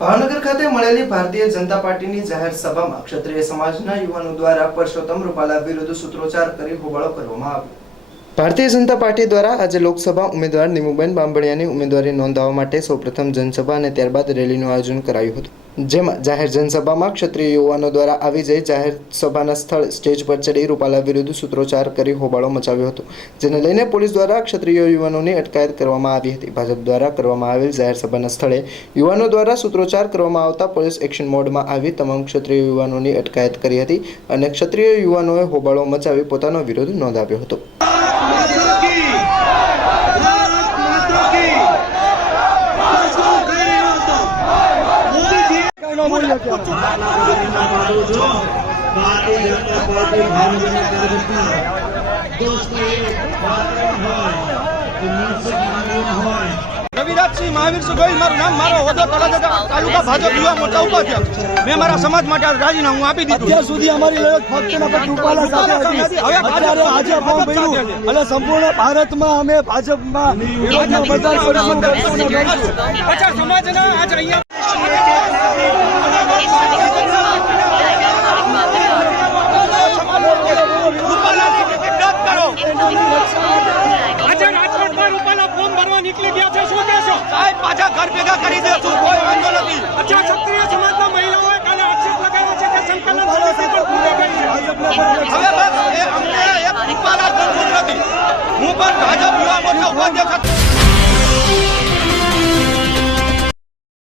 ભાવનગર ખાતે મળેલી ભારતીય જનતા પાર્ટીની જાહેર સભામાં ક્ષત્રિય સમાજના યુવાનો દ્વારા પરસોત્તમ રૂપાલા વિરુદ્ધ સૂત્રોચ્ચાર કરી હોબાળો કરવામાં આવ્યો। ભારતીય જનતા પાર્ટી દ્વારા આજે લોકસભા ઉમેદવાર નિમુબેન બાંભણિયાની ઉમેદવારી નોંધાવવા માટે સૌપ્રથમ જનસભા અને ત્યારબાદ રેલીનું આયોજન કરાયું હતું, જેમાં જાહેર જનસભામાં ક્ષત્રિય યુવાનો દ્વારા આવી જઈ જાહેર સભાના સ્થળ સ્ટેજ પર ચડી રૂપાલા વિરુદ્ધ સૂત્રોચ્ચાર કરી હોબાળો મચાવ્યો હતો, જેને લઈને પોલીસ દ્વારા ક્ષત્રિય યુવાનોની અટકાયત કરવામાં આવી હતી। ભાજપ દ્વારા કરવામાં આવેલ જાહેર સભાના સ્થળે યુવાનો દ્વારા સૂત્રોચ્ચાર કરવામાં આવતા પોલીસ એક્શન મોડમાં આવી તમામ ક્ષત્રિય યુવાનોની અટકાયત કરી હતી અને ક્ષત્રિય યુવાનોએ હોબાળો મચાવી પોતાનો વિરોધ નોંધાવ્યો હતો। રવિરાજસિંહ મહાવીર ગોહિલ મારું નામ, મારો હોદ્દો તાલુકા ભાજપ યુવા મોરચા ઉપાધ્યક્ષ। મેં મારા સમાજ માટે રાજીનામું આપી દીધું। અત્યાર સુધી અમારી લડત ફક્ત રૂપાલા સાથે હતી। અત્યારે આજે ફોર્મ ભર્યું અને સંપૂર્ણ ભારતમાં અમે ભાજપમાં વિરોધનો બદલ કરીશું। સમાજના આજ અહીંયા નીકળી ગયા છે, શું કહેશો સાહેબ? પાછા ઘર ભેગા કરી દેશું, કોઈ વાંધો નથી। અચ્છા, ક્ષત્રિય સમાજના મહિલાઓએ કાલે આક્ષેપ લગાવ્યો છે કે સંકલન સમિતિ પણ પૂરી ગઈ છે। હવે બસ એ અમને એક રૂપાલા મંજૂર નથી। હું પણ ભાજપ યુવા મોરચા ઉપાધ્યક્ષ